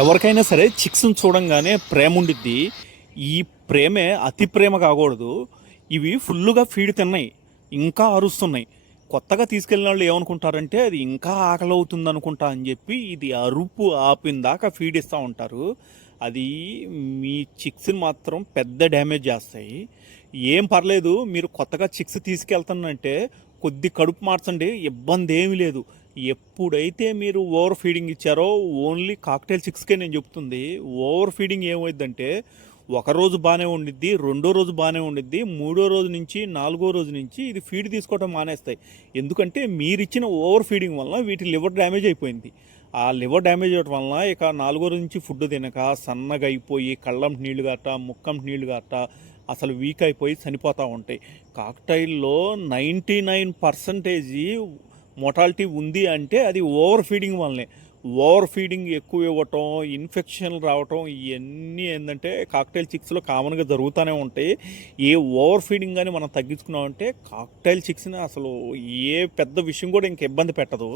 ఎవరికైనా సరే చిక్స్‌ని చూడంగానే ప్రేముండిద్ది. ఈ ప్రేమే అతి ప్రేమ కాకూడదు. ఇవి ఫుల్లుగా ఫీడ్ తిన్నాయి. ఇంకా అరుస్తున్నాయి. కొత్తగా తీసుకెళ్ళినోళ్ళు ఏమనుకుంటారంటే, అది ఇంకా ఆకలవుతుందనుకుంటా అని జెప్పి, ఇది అరుపు ఆపినదాకా ఫీడ్ ఇస్తా ఉంటారు. అది మీ చిక్స్‌ని మాత్రం పెద్ద డ్యామేజ్ జేస్తాయి. ఏం పర్లేదు, మీరు కొత్తగా చిక్స్ తీసుకెళ్తానంటే కొద్ది కడుపు మార్చండి, ఇబ్బందేమీ లేదు. ఎప్పుడైతే మీరు ఓవర్ ఫీడింగ్ ఇచ్చారో, ఓన్లీ కాక్టైల్ చిక్స్‌కే నేను చెప్తుంది. ఓవర్ ఫీడింగ్ ఏమైద్దంటే, ఒకరోజు బాగానే ఉండిద్ది, రెండో రోజు బాగానే ఉండిద్ది, మూడో రోజు నుంచి నాలుగో రోజు నుంచి ఇది ఫీడ్ తీసుకోవడం మానేస్తాయి. ఎందుకంటే మీరిచ్చిన ఓవర్ ఫీడింగ్ వలన వీటి లివర్ డ్యామేజ్ అయిపోయింది. ఆ లివర్ డ్యామేజ్ అవ్వడం వలన ఇక నాలుగో రోజు నుంచి ఫుడ్ తినక సన్నగా అయిపోయి కళ్ళంటి నీళ్లు గట్ట ముక్కంటి నీళ్లు గట్ట అసలు వీక్ అయిపోయి చనిపోతూ ఉంటాయి. కాక్టైల్లో 99% మోటాలిటీ ఉంది అంటే అది ఓవర్ ఫీడింగ్ వల్లనే. ఓవర్ ఫీడింగ్ ఎక్కువ ఇవ్వటం, ఇన్ఫెక్షన్లు రావటం, ఇవన్నీ ఏంటంటే కాక్టైల్ చిక్స్లో కామన్గా జరుగుతూనే ఉంటాయి. ఏ ఓవర్ ఫీడింగ్ కానీ మనం తగ్గించుకున్నామంటే కాక్టైల్ చిక్స్ని అసలు ఏ పెద్ద విషయం కూడా ఇంక ఇబ్బంది పెట్టదు.